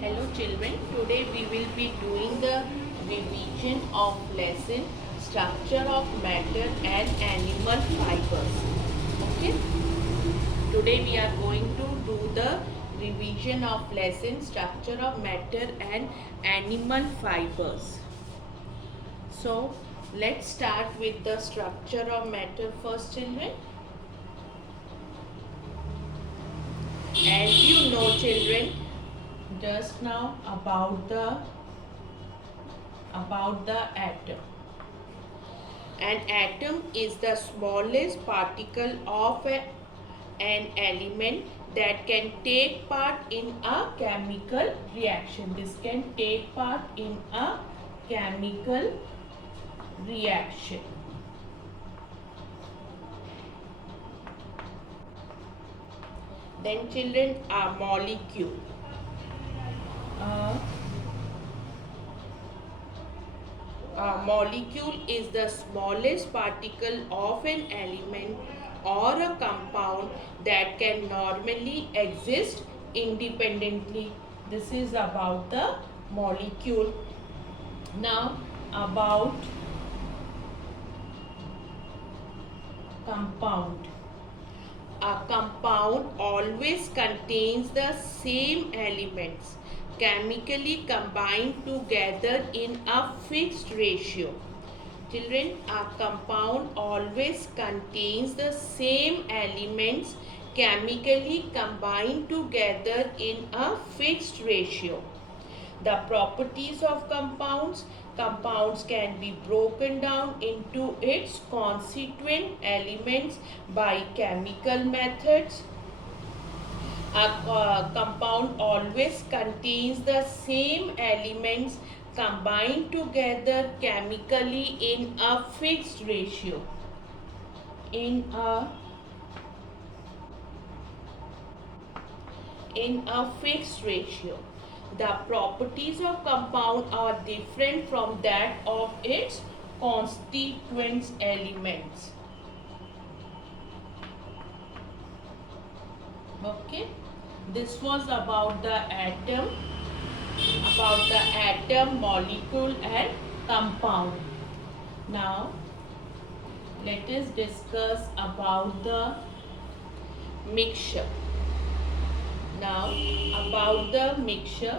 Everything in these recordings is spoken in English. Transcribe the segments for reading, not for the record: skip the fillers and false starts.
Hello children, today we will be doing the revision of lesson structure of matter and animal fibers. Okay, today we are going to do the revision of lesson structure of matter and animal fibers. So let's start with the structure of matter first children. As you know children, just now about the atom. An atom is the smallest particle of an element that can take part in a chemical reaction. This can take part in a chemical reaction. Then children, a molecule. A molecule is the smallest particle of an element or a compound that can normally exist independently. This is about the molecule. Now about compound. A compound always contains the same elements chemically combined together in a fixed ratio. Children, a compound always contains the same elements chemically combined together in a fixed ratio. The properties of compounds. Compounds can be broken down into its constituent elements by chemical methods. A compound always contains the same elements combined together chemically in a fixed ratio. In a fixed ratio. The properties of compound are different from that of its constituent elements. Okay, this was about the atom, molecule and compound. Now let us discuss about the mixture. Now about the mixture.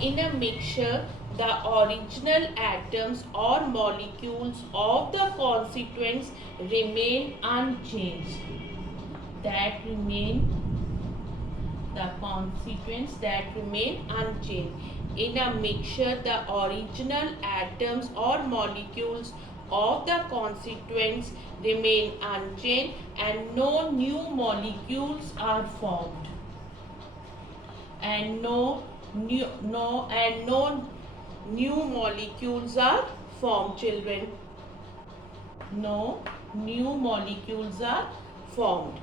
In a mixture, the original atoms or molecules of the constituents remain unchanged. The constituents that remain unchanged. In a mixture, the original atoms or molecules of the constituents remain unchanged and no new molecules are formed. And no new molecules are formed, children. No new molecules are formed.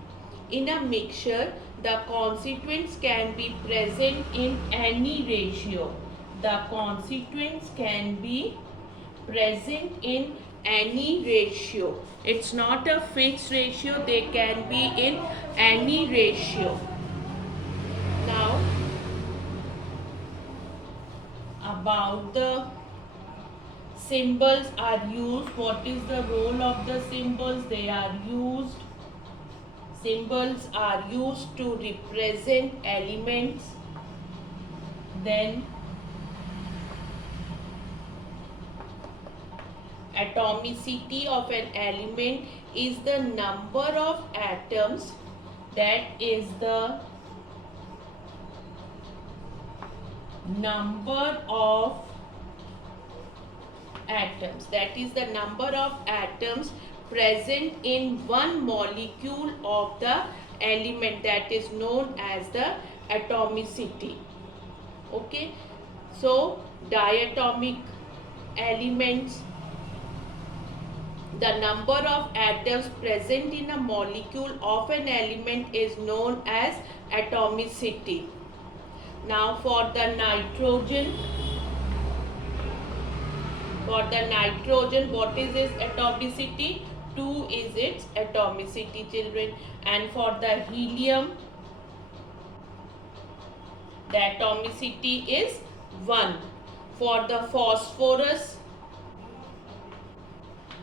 In a mixture, the constituents can be present in any ratio. The constituents can be present in any ratio. It's not a fixed ratio, they can be in any ratio. Now about the symbols are used. What is the role of the symbols? Symbols are used to represent elements. Then atomicity of an element is the number of atoms. That is the number of atoms. That is the number of atoms present in one molecule of the element. That is known as the atomicity. Okay. So diatomic elements. The number of atoms present in a molecule of an element is known as atomicity. Now for the nitrogen, what is its atomicity? 2 is its atomicity, children. And for the helium, the atomicity is 1. For the phosphorus,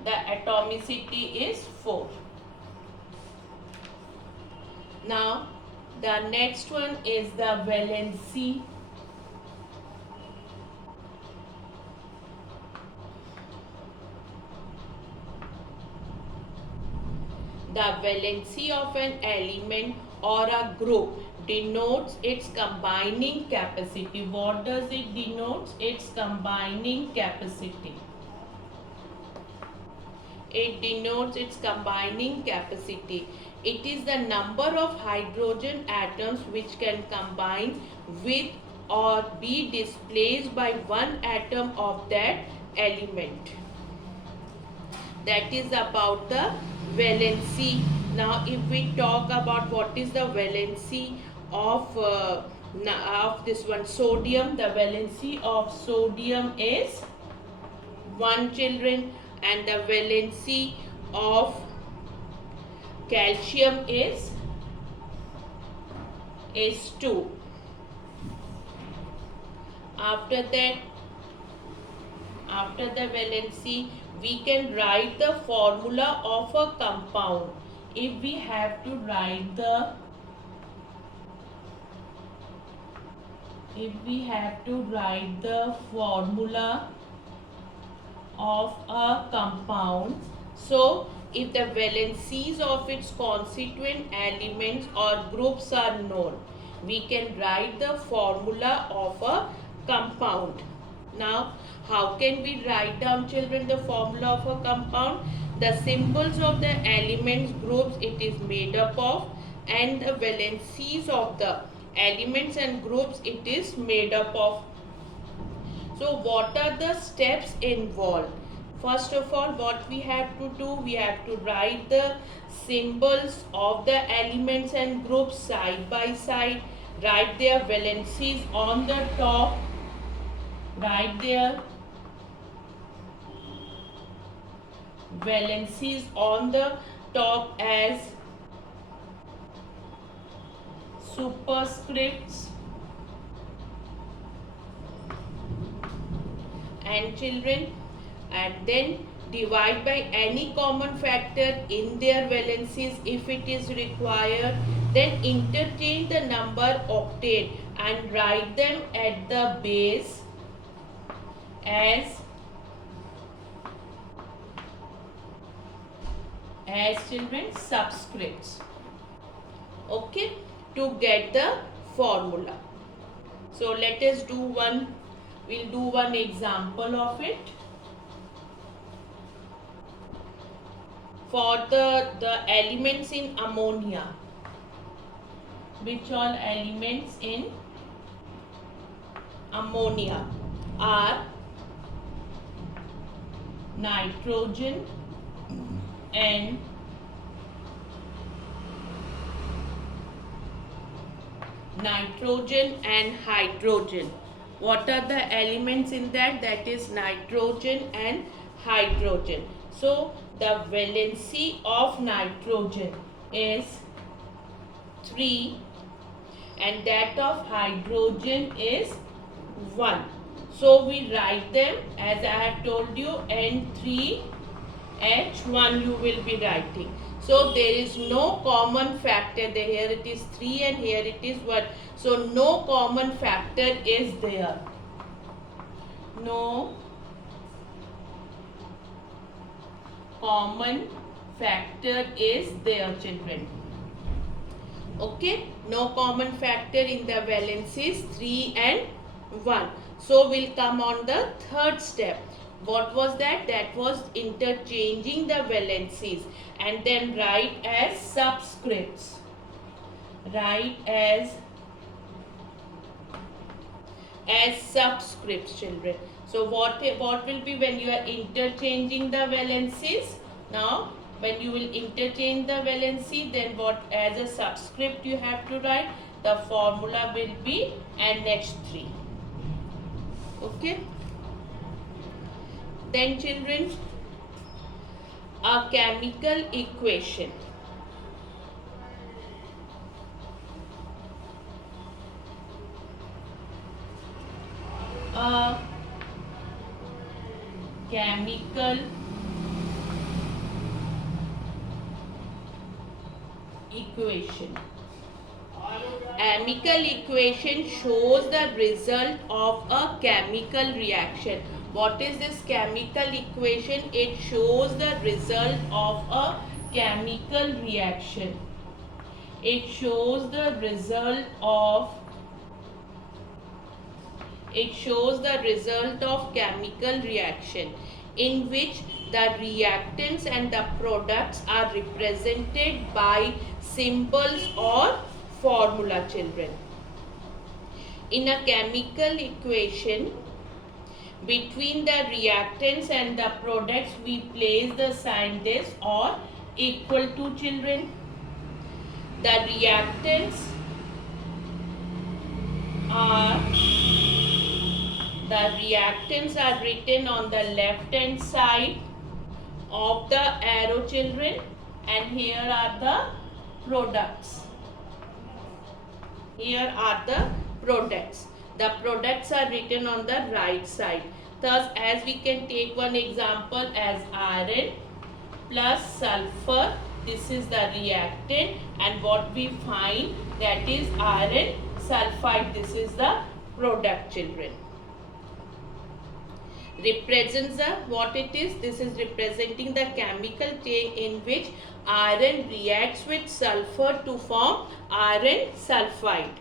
the atomicity is 4. Now, the next one is the valency. The valency of an element or a group denotes its combining capacity. What does it denote? Its combining capacity. It denotes its combining capacity. It is the number of hydrogen atoms which can combine with or be displaced by one atom of that element. That is about the valency. Now, if we talk about what is the valency of this one, sodium, the valency of sodium is 1, children, and the valency of calcium is 2. After that, after the valency, we can write the formula of a compound. If we have to write the formula of a compound, so if the valencies of its constituent elements or groups are known, we can write the formula of a compound. Now, how can we write down, children, the formula of a compound? The symbols of the elements groups it is made up of, and the valencies of the elements and groups it is made up of. So what are the steps involved? First of all, what we have to do, we have to write the symbols of the elements and groups side by side, write their valencies on the top, write their valencies on the top as superscripts, and children, and then divide by any common factor in their valencies if it is required, then interchange the number obtained and write them at the base as children subscripts, okay, to get the formula. So let us do one, we'll do one example of it. For the elements in ammonia, which all elements in ammonia are nitrogen and hydrogen. What are the elements in that? That is nitrogen and hydrogen. So the valency of nitrogen is 3 and that of hydrogen is 1. So we write them as I have told you, N3H1 you will be writing. So there is no common factor there. Here it is 3 and here it is 1. So no common factor is there. No common factor is there, children. Okay, no common factor in the valencies 3 and 1. So we'll come on the third step. What was that? That was interchanging the valencies and then write as subscripts. Write as subscripts, children. So what will be when you are interchanging the valencies? Now when you will interchange the valency, then what as a subscript you have to write? The formula will be NH3. Okay. Then children, A chemical equation. A chemical equation. Chemical equation shows the result of a chemical reaction. What is this chemical equation? It shows the result of a chemical reaction. It shows the result of chemical reaction in which the reactants and the products are represented by symbols or formula, children. In a chemical equation, between the reactants and the products, we place the sign this or equal to, children. The reactants are written on the left hand side of the arrow, children, and here are the products. Here are the products. The products are written on the right side. Thus, as we can take one example as iron plus sulfur, this is the reactant, and what we find, that is iron sulfide. This is the product, children. Represents the what it is. This is representing the chemical chain in which iron reacts with sulfur to form iron sulfide.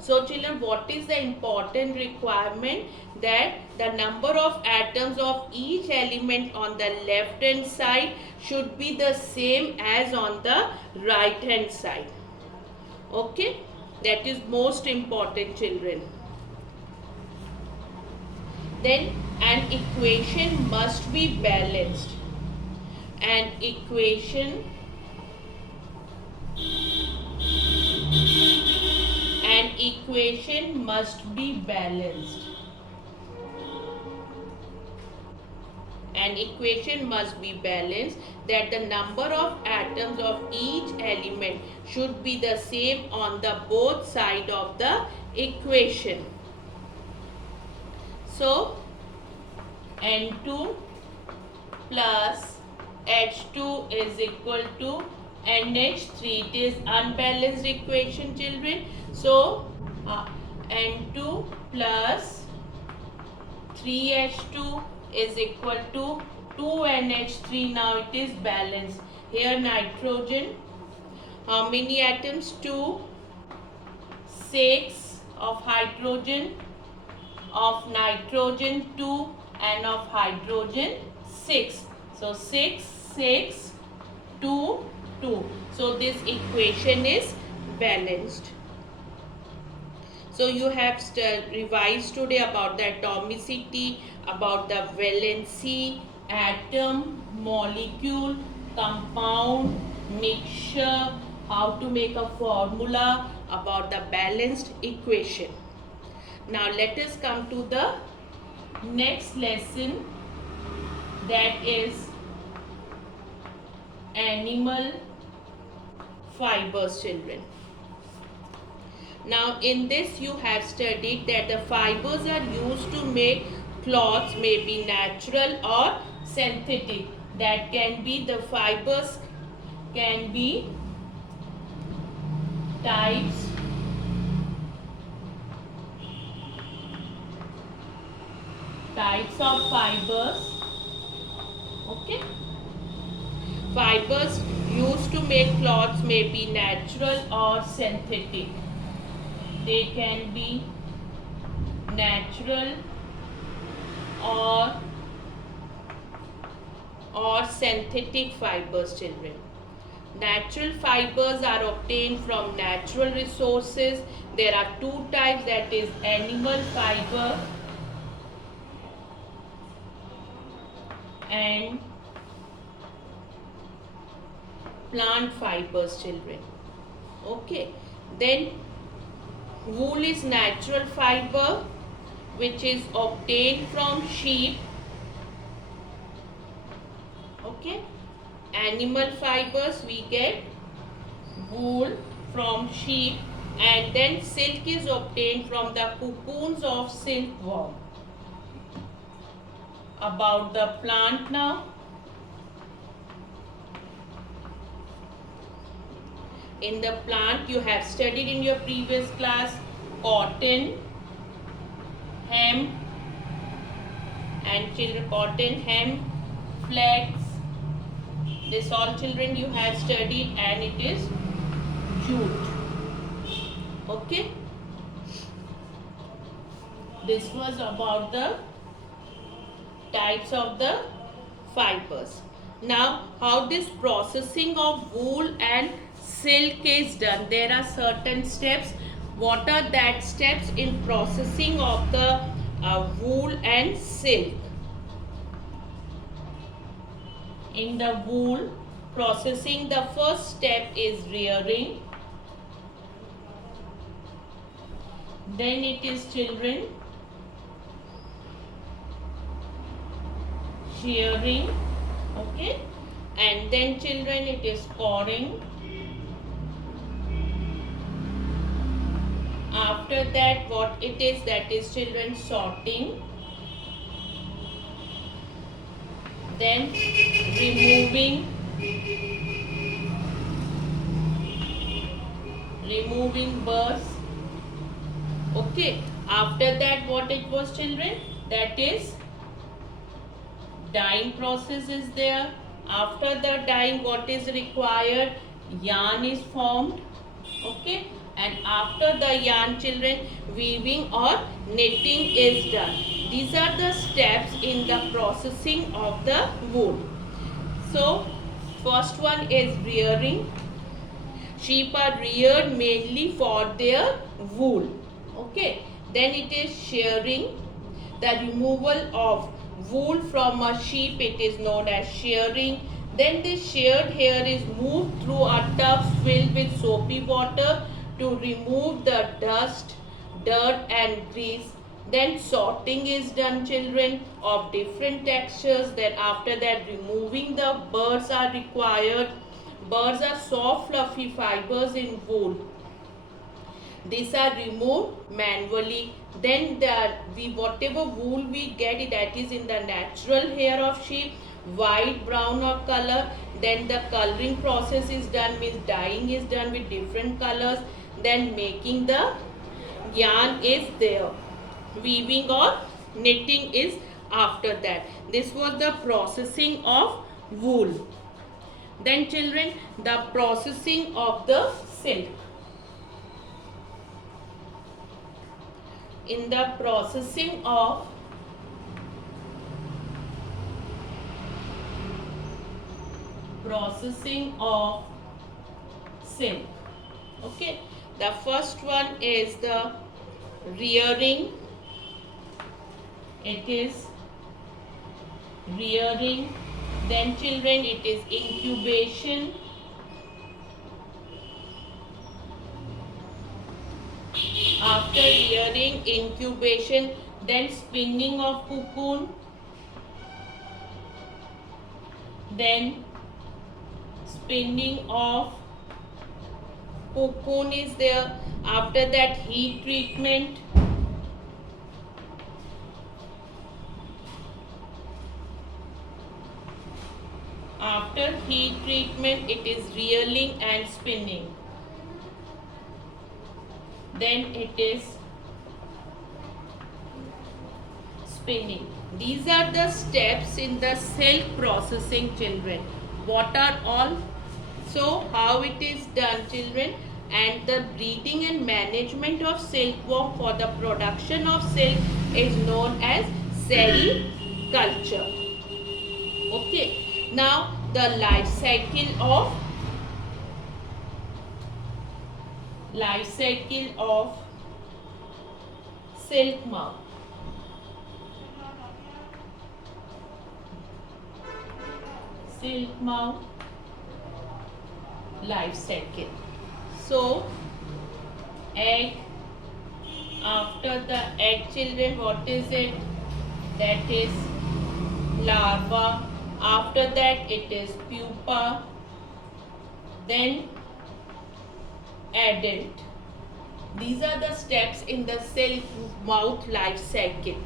So children, what is the important requirement? That the number of atoms of each element on the left hand side should be the same as on the right hand side. Okay, that is most important, children. Then an equation must be balanced. An equation must be balanced. An equation must be balanced, that the number of atoms of each element should be the same on the both sides of the equation. So N2 plus H2 is equal to NH3. It is unbalanced equation, children. So N2 plus 3H2 is equal to 2NH3. Now it is balanced. Here nitrogen, how many atoms? 2. 6 of hydrogen, of nitrogen 2, and of hydrogen 6. So 6, 6, 2, 2. So this equation is balanced. So you have revised today about the atomicity, about the valency, atom, molecule, compound, mixture, how to make a formula, about the balanced equation. Now let us come to the next lesson, that is animal fibers, children. Now in this you have studied that the fibers are used to make cloths, may be natural or synthetic. That can be, the fibers can be types of fibers. Okay, fibers used to make cloths may be natural or synthetic. They can be natural or synthetic fibers, children. Natural fibers are obtained from natural resources. There are two types, that is animal fiber and plant fibers, children. Okay, then wool is natural fiber which is obtained from sheep. Okay, animal fibers we get wool from sheep, and then silk is obtained from the cocoons of silkworm. About the plant now. In the plant you have studied in your previous class cotton, hemp, and children, cotton, hemp, flax. This all children you have studied, and it is jute. Okay, this was about the types of the fibers. Now, how this processing of wool and silk is done? There are certain steps. What are that steps in processing of the wool and silk? In the wool processing, the first step is rearing. Then it is children shearing. Okay, and then children it is cording. After that what it is, that is children sorting. Then removing burrs. Okay, after that what it was children, that is dyeing process is there. After the dyeing what is required, yarn is formed. Okay, and after the yarn children, weaving or knitting is done. These are the steps in the processing of the wool. So first one is rearing. Sheep are reared mainly for their wool. Okay, then it is shearing. The removal of wool from a sheep, it is known as shearing. Then the sheared hair is moved through a tub filled with soapy water to remove the dust, dirt and grease. Then sorting is done children of different textures. Then after that removing the burrs are required. Burrs are soft fluffy fibers in wool. These are removed manually. Then whatever wool we get, that is in the natural hair of sheep, white, brown or color. Then the coloring process is done, means dyeing is done with different colors. Then making the yarn is there. Weaving or knitting is after that. This was the processing of wool. Then children, the processing of the silk. In the processing of silk. Okay, the first one is the rearing. It is rearing. Then children, it is incubation. After rearing, incubation, then spinning of cocoon, then spinning of cocoon is there. After that heat treatment. After heat treatment, it is reeling and spinning. Then it is spinning. These are the steps in the silk processing children. What are all? So how it is done children? And the breeding and management of silkworm for the production of silk is known as sericulture. Okay, now the life cycle of silk moth. Silk moth life cycle. So egg. After the egg children, what is it? That is larva. After that it is pupa, then adult. These are the steps in the silk mouth life cycle.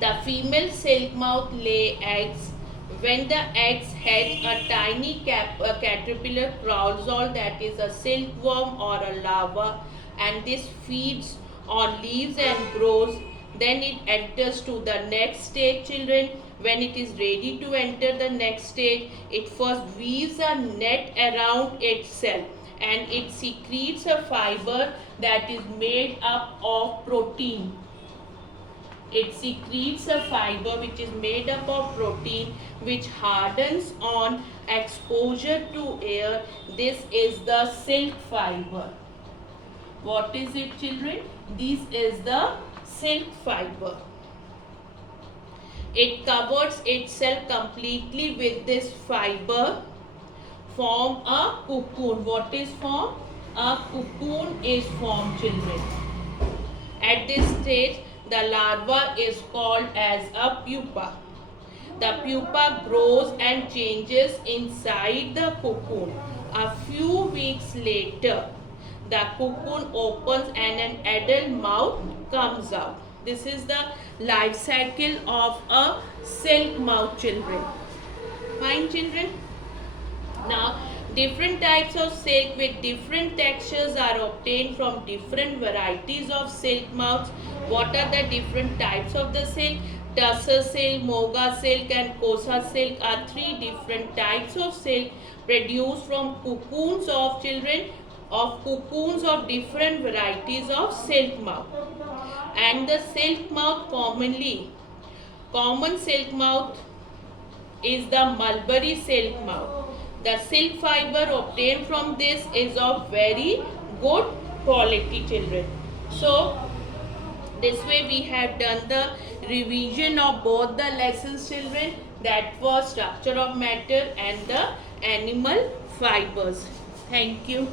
The female silk mouth lay eggs. When the eggs hatch, a tiny caterpillar crawls on, that is a silkworm or a larva, and this feeds on leaves and grows. Then it enters to the next stage, children. When it is ready to enter the next stage, it first weaves a net around itself and it secretes a fiber that is made up of protein. It secretes a fiber which is made up of protein which hardens on exposure to air. This is the silk fiber. What is it, children? This is the silk fiber. It covers itself completely with this fiber, form a cocoon. What is formed? A cocoon is formed, children. At this stage, the larva is called as a pupa. The pupa grows and changes inside the cocoon. A few weeks later, the cocoon opens and an adult mouth comes out. This is the life cycle of a silk mouth, children. Fine, children? Now, different types of silk with different textures are obtained from different varieties of silk mouths. What are the different types of the silk? Tussar silk, Moga silk and Kosa silk are three different types of silk produced from cocoons of children, of cocoons of different varieties of silk mouth. And the silk mouth common silk mouth is the mulberry silk mouth. The silk fiber obtained from this is of very good quality, children. So, this way we have done the revision of both the lessons, children. That was structure of matter and the animal fibers. Thank you.